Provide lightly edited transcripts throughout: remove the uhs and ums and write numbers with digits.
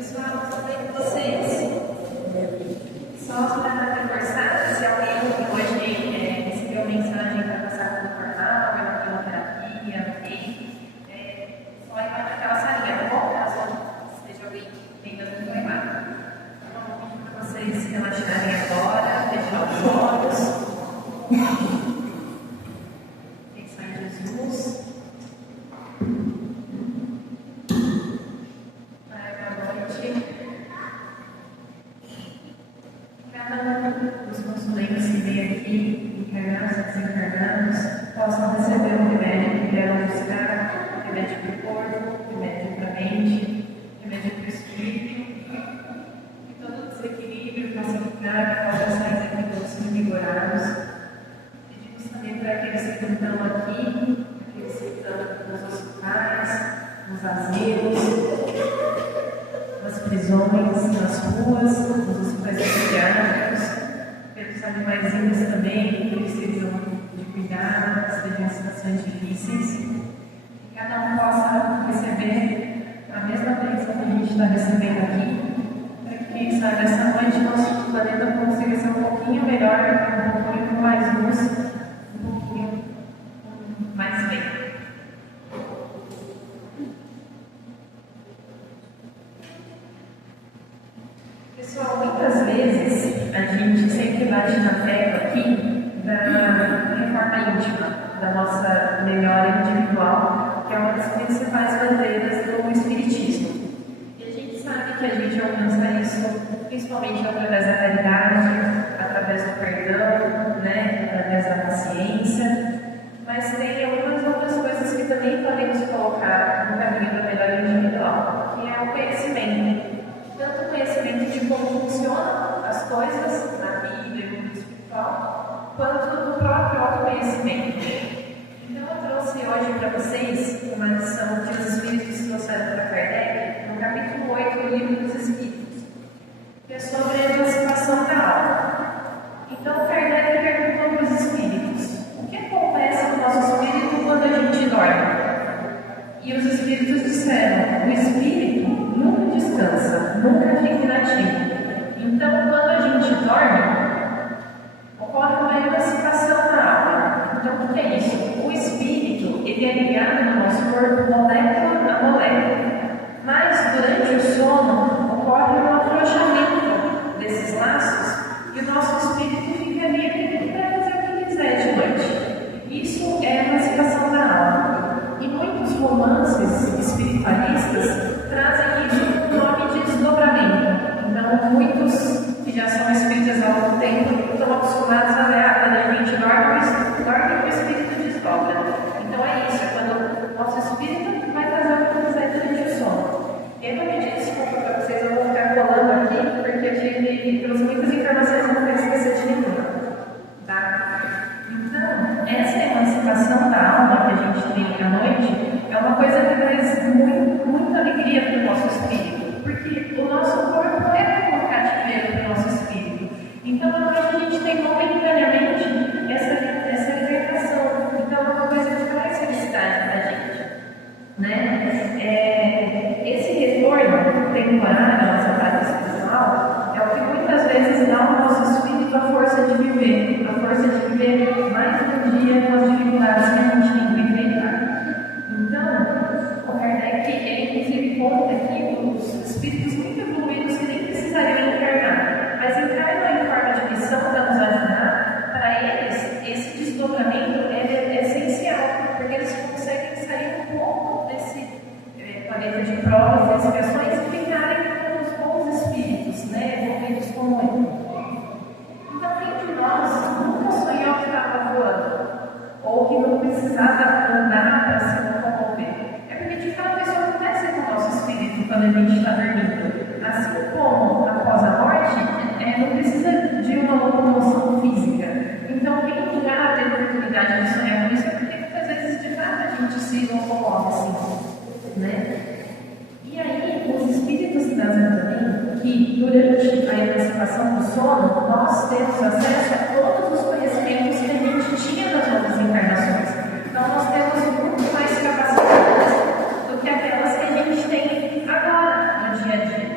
Pessoal, tudo bem com vocês? Só para reforçar, se alguém hoje recebeu mensagem para passar pelo portal, pela fisioterapia, ok? Só ir para aquela salinha, tá bom? Caso esteja alguém tentando levar. Então, vou pedir para vocês relaxarem agora, fechar os olhos. Pensar em Jesus. Os consulentes que vêm aqui, encarnados e desencarnados, possam receber um remédio que vieram buscar, remédio para o corpo, remédio para a mente, remédio para o espírito, que todo desequilíbrio possa ficar, que possa sair daqui todos revigorados. Pedimos também para aqueles que estão aqui, aqueles que estão nos hospitais, nos asilos, nas prisões, nas ruas, nos hospitais psiquiátricos, pelos animaizinhos também, que precisam de cuidado, que estejam em situações difíceis. Que cada um possa receber a mesma bênção que a gente está recebendo aqui, para que, quem sabe, essa noite nosso planeta consiga ser um pouquinho melhor, um pouquinho mais luz, um pouquinho mais bem. Pessoal, muitas vezes a gente sempre bate na tecla aqui da reforma íntima, da nossa melhora individual, que é uma das principais bandeiras do Espiritismo. E a gente sabe que a gente alcança isso principalmente através da caridade, através do perdão, através da paciência, mas tem algumas outras coisas que também podemos colocar no caminho da melhora individual, que é o conhecimento. Tanto o conhecimento de como funcionam as coisas na vida e no mundo espiritual, quanto do próprio autoconhecimento. Então, eu trouxe hoje para vocês uma lição que os Espíritos trouxeram para Kardec, no capítulo 8 do Livro dos Espíritos, que é sobre a emancipação da alma. Então, Kardec perguntou para os Espíritos: o que acontece no nosso espírito quando a gente dorme? E os Espíritos disseram: o espírito nunca descansa, nunca fica inativo. Então, quando a gente dorme, ocorre uma emancipação da alma. Então, o que é isso? O espírito, ele é ligado no nosso corpo molécula a molécula. Mas, durante o sono, ocorre um afrouxamento desses laços e o nosso espírito fica livre para fazer o que quiser de noite. Isso é a emancipação da alma. E muitos romances espiritualistas trazem isso no nome de desdobramento. Então, muitos que já são espíritas há algum tempo estão acostumados a ver quando a gente dorme, o espírito desdobra. Então, é isso, é quando o nosso espírito vai fazer o que quiser durante o sono. Eu vou pedir desculpa para vocês, eu vou ficar colando aqui, porque eu trouxe muitas informações e não quero esquecer de nenhuma. Tá? Então, essa emancipação da alma que a gente tem à noite é uma coisa que traz muita alegria para o nosso espírito, porque o nosso corpo é um cativeiro para o nosso espírito. Então, à noite a gente tem momentaneamente essa libertação. Então, é uma coisa que traz felicidade para a gente. Esse retorno temporário à nossa prática espiritual é o que muitas vezes dá ao nosso espírito a força de viver mais um dia com as dificuldades que a gente tem que enfrentar. Então, o Kardec, ele inclusive conta aqui os espíritos muito evoluídos que nem precisariam encarnar, mas encarnam em forma de missão para nos ajudar. Para eles, esse desdobramento é essencial, porque eles conseguem sair um pouco desse planeta de provas e expiações e ficarem com os bons espíritos, envolvidos com ele. Então, quem de nós nunca sonhou que estava voando? Ou que não precisava andar para se locomover? É porque, de fato, isso acontece com o nosso espírito quando a gente está dormindo. Assim como após a morte, não precisa de uma locomoção física. Então, quem já teve a oportunidade de sonhar com isso é porque, muitas vezes, de fato, a gente se locomove assim. E aí, os espíritos trazem também que durante a emancipação do sono, nós temos acesso a todos os conhecimentos que a gente tinha nas outras encarnações. Então, nós temos muito mais capacidades do que aquelas que a gente tem agora, no dia a dia.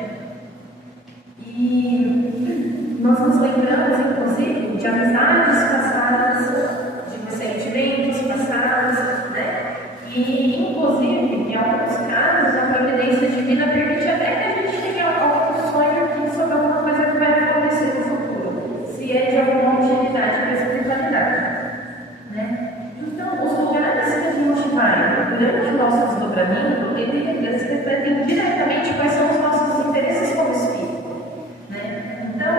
divina permite até que a gente tenha algum sonho aqui sobre alguma coisa que vai acontecer no futuro, se é de alguma utilidade para a espiritualidade, né? Então, os lugares que a gente vai durante o nosso desdobramento, eles refletem diretamente quais são os nossos interesses como espírito, né? Então,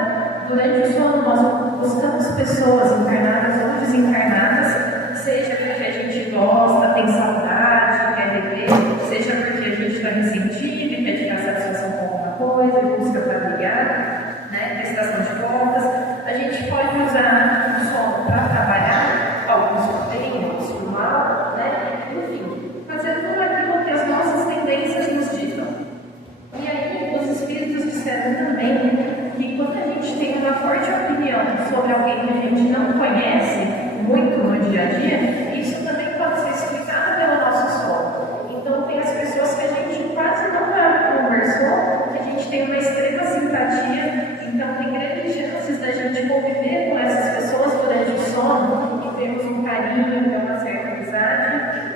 durante o sono, nós buscamos pessoas encarnadas ou desencarnadas, seja porque a gente gosta, tem saudade, quer rever, seja porque a gente está ressentido e quer tirar satisfação com alguma coisa, busca familiar, né? Prestação de contas. A gente pode usar o sono para trabalhar, alguns por bem, outros por mal, né? Enfim, fazer tudo aquilo que as nossas tendências nos ditam. E aí, os espíritos disseram também que quando a gente tem uma forte opinião sobre alguém que a gente não conhece muito no dia a dia, isso também pode ser explicado pelo nosso sono. Então, tem as pessoas que a gente quase nunca conversou, que a gente tem uma extrema simpatia, então tem grandes chances da gente conviver com essas pessoas durante o sono e termos um carinho, ter uma certa amizade.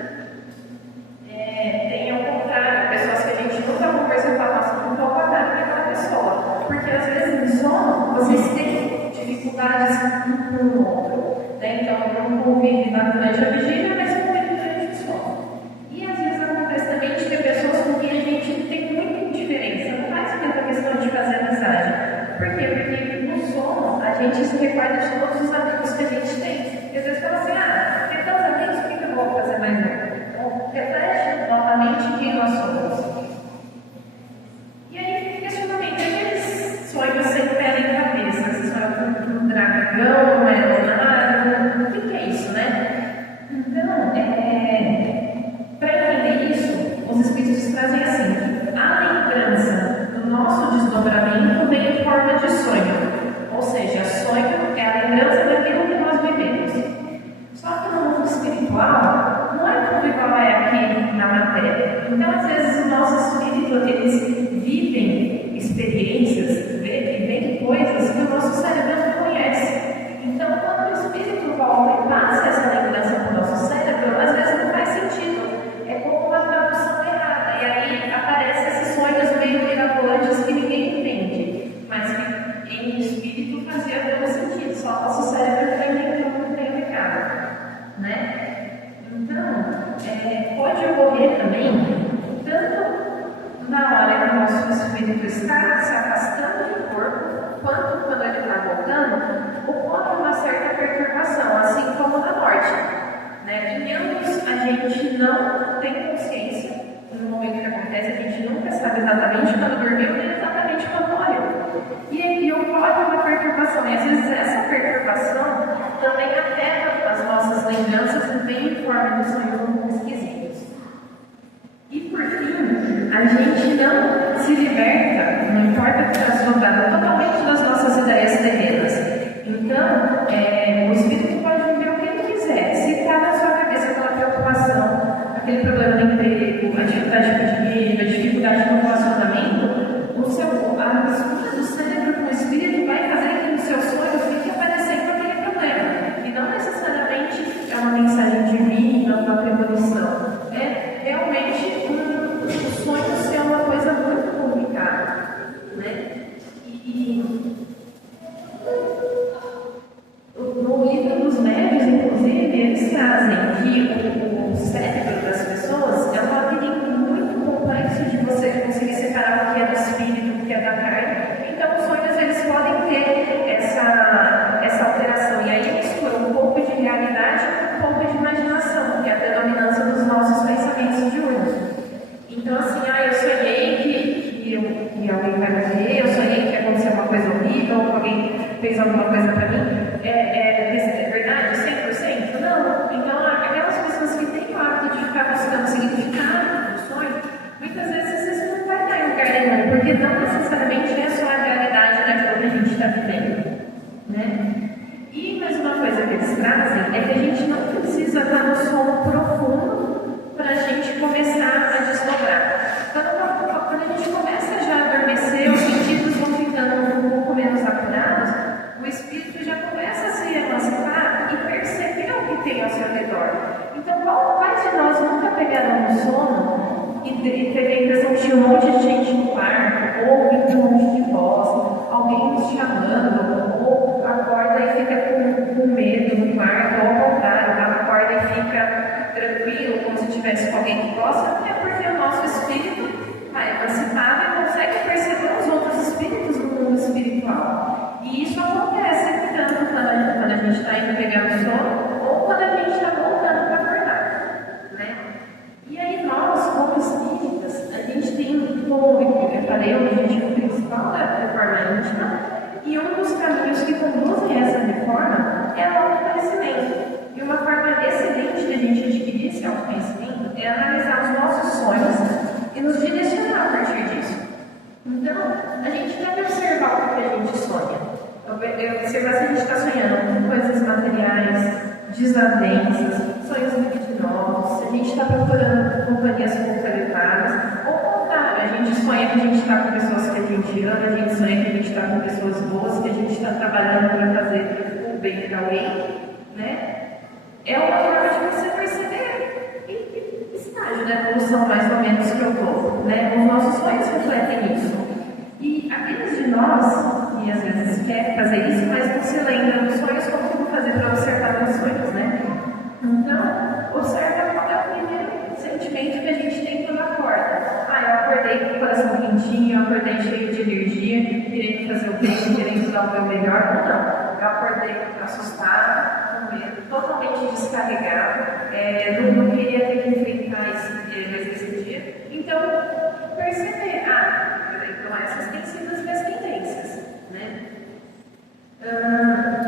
Tem ao contrário, pessoas que a gente nunca conversou e fala, nossa, não estou aguardando aquela pessoa. Porque às vezes no sono vocês têm dificuldades um com o outro, né? Então não convive durante a vigília, mas convive durante o sono. E às vezes acontece também de ter pessoas com quem a gente tem muita indiferença, não faz tanta questão de fazer amizade. Por quê? Porque no sono a gente se recorda de todos os amigos que a gente tem. E às vezes fala assim, tem tantos amigos, por que eu vou fazer mais um? Então, reflete novamente quem nós somos. E aí fica questionamento, aqueles sonhos sem pé nem cabeça, esse sonho com um dragão, Leonardo, o que é isso, né? Então, para entender isso, os espíritos trazem assim, a lembrança do nosso desdobramento vem em forma de sonho, ou seja, sonho é a lembrança daquilo que nós vivemos. Só que no mundo espiritual, não é tudo igual é aqui na matéria. Então, às vezes, o nosso espírito, eles vivem experiências, vivem coisas que o nosso cérebro não conhece. Então, quando o espírito volta e passa essa lembrança para o nosso cérebro, às vezes não faz sentido. É como uma tradução errada. E aí aparecem esses sonhos meio mirabolantes que ninguém entende, mas que em espírito fazia todo sentido. Só o nosso cérebro está entendendo que tem o recado, né? Então, pode ocorrer também, tanto na hora que o nosso espírito está se afastando do corpo, quanto quando ele está voltando, ocorre uma certa perturbação, assim como na morte, né? Em ambos a gente não tem consciência, no momento que acontece, a gente nunca sabe exatamente quando dormiu, nem exatamente quando morreu. E aí ocorre uma perturbação, e às vezes essa perturbação também afeta as nossas lembranças e vem em forma de sonhos um pouco esquisitos. E por fim, a gente não se liberta, não importa que está soldado totalmente das nossas ideias terrenas. Então, o espírito pode viver o que ele quiser. Se está na sua cabeça aquela preocupação, aquele problema no emprego, a dificuldade com o dinheiro, a dificuldade no relacionamento, a mistura do cérebro com o espírito vai fazer com que o seu sonho fique aparecendo aquele problema. E não necessariamente é uma mensagem divina, uma premonição. É realmente o sonho ser uma coisa muito complicada, né? No livro dos médios, inclusive, eles trazem que o cérebro das pessoas é um labirinto muito complexo de você conseguir separar o que é do espírito, o que é da carne. Então, os sonhos eles podem ter essa alteração. E aí mistura um pouco de realidade com um pouco de imaginação, que é a predominância dos nossos pensamentos diurnos. Então, assim, eu sonhei que alguém vai morrer, eu sonhei que aconteceu uma coisa horrível, que alguém fez alguma coisa para mim. É verdade? 100%? Não. Então, aquelas pessoas que têm o hábito de ficar buscando significado do sonho, muitas vezes isso não vai estar em lugar nenhum, porque não necessariamente é só a realidade daquilo que a gente está vivendo, né? E mais uma coisa que eles trazem é que a gente não precisa estar no sono profundo para a gente começar a desdobrar. Quando a gente começa já a adormecer, os sentidos vão ficando um pouco menos apurados, o espírito já começa a se emancipar e perceber o que tem ao seu redor. Então, quais de nós nunca pegaram no sono e teve a impressão que tinha um monte de como eu falei, o objetivo principal da reforma íntima, e um dos caminhos que conduzem a essa reforma é o autoconhecimento. E uma forma excelente de a gente adquirir esse autoconhecimento é analisar os nossos sonhos e nos direcionar a partir disso. Então, a gente deve observar o que a gente sonha. Observar se a gente está sonhando com coisas materiais, desavenças, sonhos libidinosos, se a gente está procurando companhias confortáveis, ou ao contrário, a gente sonha que a gente está com pessoas que a gente ama, a gente sonha que a gente está com pessoas boas, que a gente está trabalhando para fazer o bem para alguém, né? É uma forma de você perceber em que estágio da evolução mais ou menos que eu estou, né? Os nossos sonhos refletem isso. E aqueles de nós que às vezes quer fazer isso, mas não se lembra dos sonhos, como eu vou fazer para observar os sonhos, né? Então, observa qual é o primeiro sentimento que a gente tem quando acorda. Eu acordei com o coração quentinho, eu acordei cheio de energia, querendo fazer o bem, querendo dar o meu melhor, ou não. Eu acordei assustada, com medo, totalmente descarregada, não queria ter que enfrentar esse dia. Então, perceber, então essas têm sido as minhas tendências, né?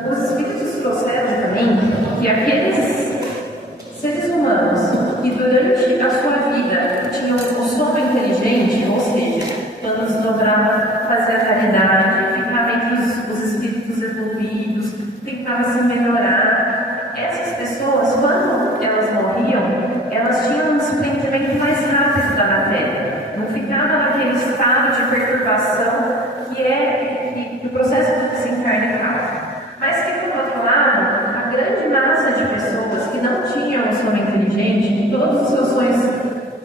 Os espíritos trouxeram também que aqueles seres humanos que durante a sua vida tinham um sono inteligente, ou seja, quando desdobrava, fazia caridade, ficava entre os espíritos evoluídos, tentava se melhorar, essas pessoas, quando elas morriam, elas tinham um desprendimento mais rápido da matéria. Não ficava naquele estado de perturbação que o processo do desencarne causa. Mas que, por outro lado, a grande massa de pessoas que não tinham um sono inteligente, que todos os seus sonhos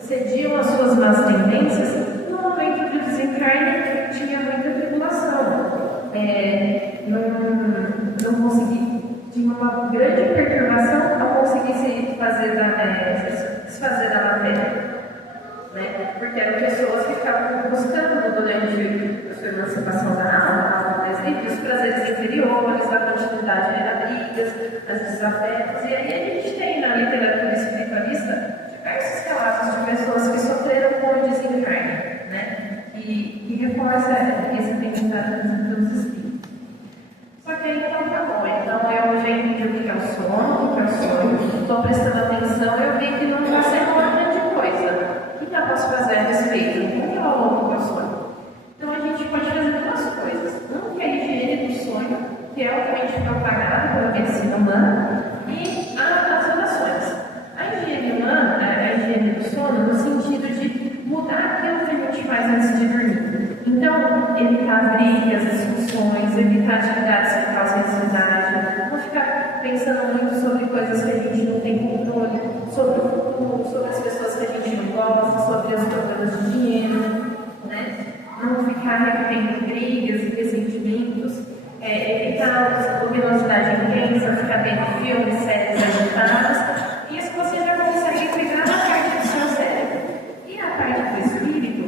cediam às suas más tendências, no momento do desencarne tinha muita tribulação. Não conseguia, tinha uma grande perturbação ao conseguir se desfazer da matéria. Né? Porque eram pessoas que ficavam buscando durante a sua emancipação da alma, os prazeres inferiores, a continuidade das brigas, as desafetos. E aí a gente tem na literatura espiritualista diversos relatos de pessoas que sofreram com o desencarne, né? E reforça esse entendimento dos espíritos. Só que aí então tá bom, então eu já entendi o que é o sono, o que é o sonho, estou prestando atenção, eu vi que não vai ser uma grande coisa. O que eu posso fazer a respeito? O que é o longo do sonho? Então a gente pode fazer duas coisas. Um que é a higiene do sonho, que é altamente propagada pela medicina humana, e as orações. A higiene humana é a higiene do sono no sentido de mudar aquilo que a gente faz antes de dormir. Então, evitar brigas, discussões, evitar atividades que causem ansiedade, não ficar pensando muito sobre coisas que a gente não tem controle, sobre o futuro, sobre as pessoas que a gente não gosta, sobre os problemas de dinheiro, né? Não ficar revivendo brigas e ressentimentos, evitar luminosidade intensa, ficar vendo filmes, séries agitadas. Isso você já consegue cuidar da parte do seu cérebro. E a parte do espírito,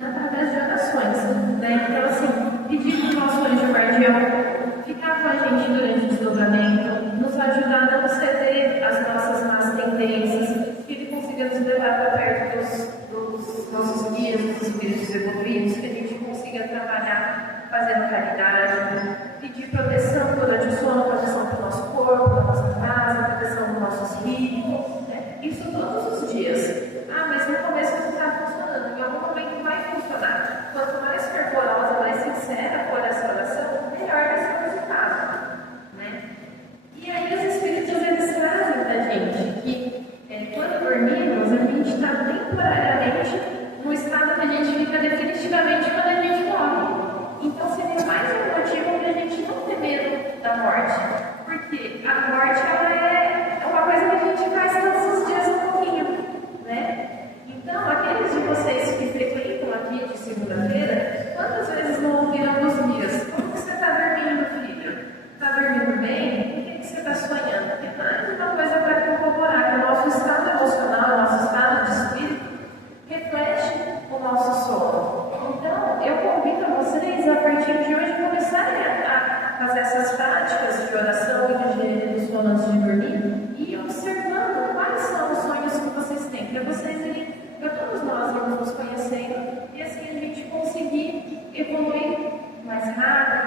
através de orações, né? Então, assim, pedir para o nosso anjo guardião ficar com a gente durante o desdobramento, nos ajudar a não ceder às nossas más tendências, que ele consiga nos levar para perto dos nossos guias, dos espíritos evoluídos, que a gente consiga trabalhar fazendo caridade, pedir proteção durante o sono, proteção para o nosso corpo, para a nossa casa, proteção dos nossos filhos, né? Isso todos os dias. Mas no começo não está funcionando, em algum momento vai funcionar. Quanto mais fervorosa, mais sincera for essa oração, melhor vai ser o resultado, né? E aí os espíritos eles trazem para a gente que quando dormimos, a gente está temporariamente no estado que a gente fica definitivamente quando a gente morre. Então seria mais um motivo para a gente não ter medo da morte, porque a morte ela é uma coisa que a gente faz todos os dias um pouquinho, né? Então, aqueles de vocês que frequentam aqui de segunda-feira, quantas vezes não ouviram os guias? Como que você está dormindo, filho? Está dormindo bem? O que você está sonhando? Porque mais uma coisa para corroborar que o nosso estado emocional, o nosso estado de espírito, reflete o nosso sono. Então, eu convido a vocês, a partir de hoje, começarem a fazer essas práticas de oração e de higiene do sono antes de dormir,